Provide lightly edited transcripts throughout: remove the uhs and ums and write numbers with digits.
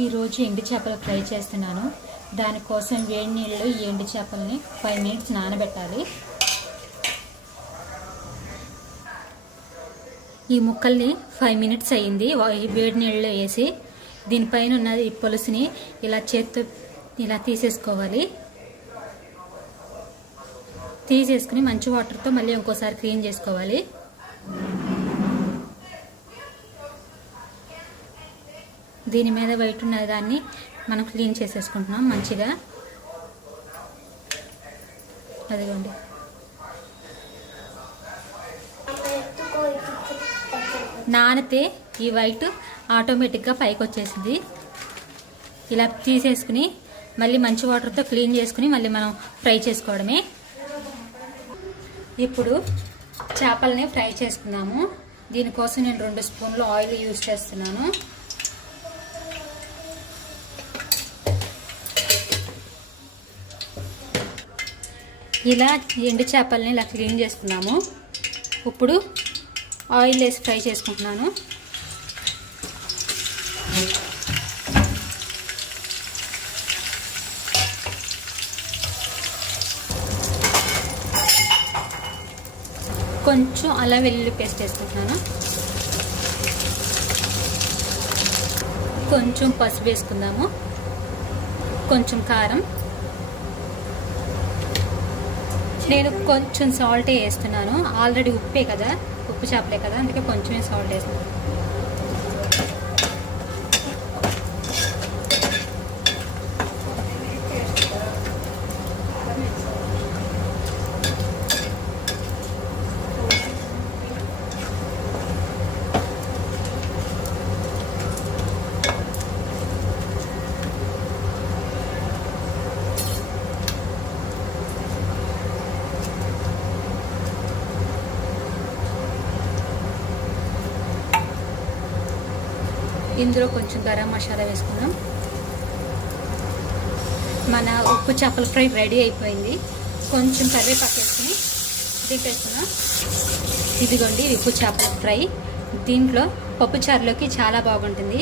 ఈరోజు ఎండు చేపలు ఫ్రై చేస్తున్నాను. దానికోసం వేడి నీళ్ళలో ఈ ఎండు చేపల్ని 5 మినిట్స్ నానబెట్టాలి. ఈ ముక్కల్ని 5 మినిట్స్ అయ్యింది వేడి నీళ్ళలో వేసి. దీనిపైన ఉన్న ఈ పులుసుని ఇలా చేత్తో ఇలా తీసేసుకోవాలి. తీసేసుకుని మంచి వాటర్తో మళ్ళీ ఇంకోసారి క్లీన్ చేసుకోవాలి. దీని మీద వైట్ ఉన్న దాన్ని మనం క్లీన్ చేసేసుకుంటున్నాం మంచిగా. అదిగోండి, నానితే ఈ వైట్ ఆటోమేటిక్గా పైకి వచ్చేసింది. ఇలా తీసేసుకుని మళ్ళీ మంచి వాటర్తో క్లీన్ చేసుకుని మళ్ళీ మనం ఫ్రై చేసుకోవడమే. ఇప్పుడు చేపల్ని ఫ్రై చేసుకుందాము. దీనికోసం నేను 2 స్పూన్లు ఆయిల్ యూజ్ చేస్తున్నాను. ఇలా ఎండు చేపల్ని ఇలా క్లీన్ చేసుకున్నాము. ఇప్పుడు ఆయిల్ వేసి ఫ్రై చేసుకుంటున్నాను. కొంచెం అల్లం వెల్లుల్లి పేస్ట్ వేసుకుంటున్నాను. కొంచెం పసుపు వేసుకుందాము. కొంచెం కారం. నేను కొంచెం సాల్ట్ వేస్తున్నాను. ఆల్రెడీ ఉప్పే కదా, ఉప్పు చేపలే కదా, అందుకే కొంచెమే సాల్ట్ వేస్తున్నాను. ఇందులో కొంచెం గరం మసాలా వేసుకుందాం. మన ఉప్పు చేపల ఫ్రై రెడీ అయిపోయింది. కొంచెం కరివేపాకు వేసుకుని దింపేస్తున్నాం. ఇదిగోండి ఉప్పు చేపల ఫ్రై. దీంట్లో పప్పుచారులోకి చాలా బాగుంటుంది.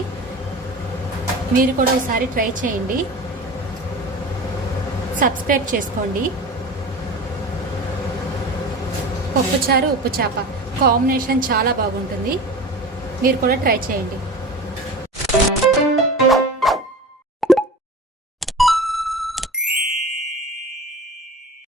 మీరు కూడా ఒకసారి ట్రై చేయండి. సబ్స్క్రైబ్ చేసుకోండి. పప్పుచారు ఉప్పు చేప కాంబినేషన్ చాలా బాగుంటుంది. మీరు కూడా ట్రై చేయండి.